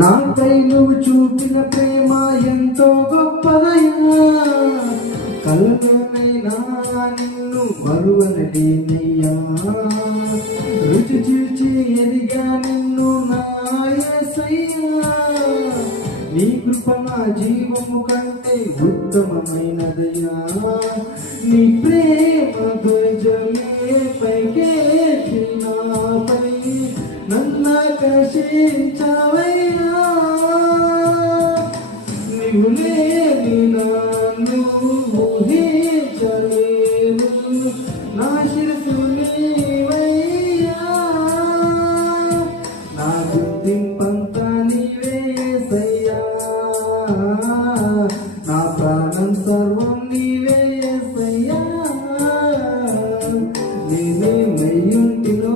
నాకై నువ్వు చూపిన ప్రేమ ఎంతో గొప్పదయ్యా, కలలోనైనా నిన్ను మరువనలేనయ్యా, రుచి చూచి ఎదిగా నిన్ను నా యేసయ్యా, నీ కృప నా జీవము కంటే ఉత్తమమైనదయ్యా, నీ ప్రేమ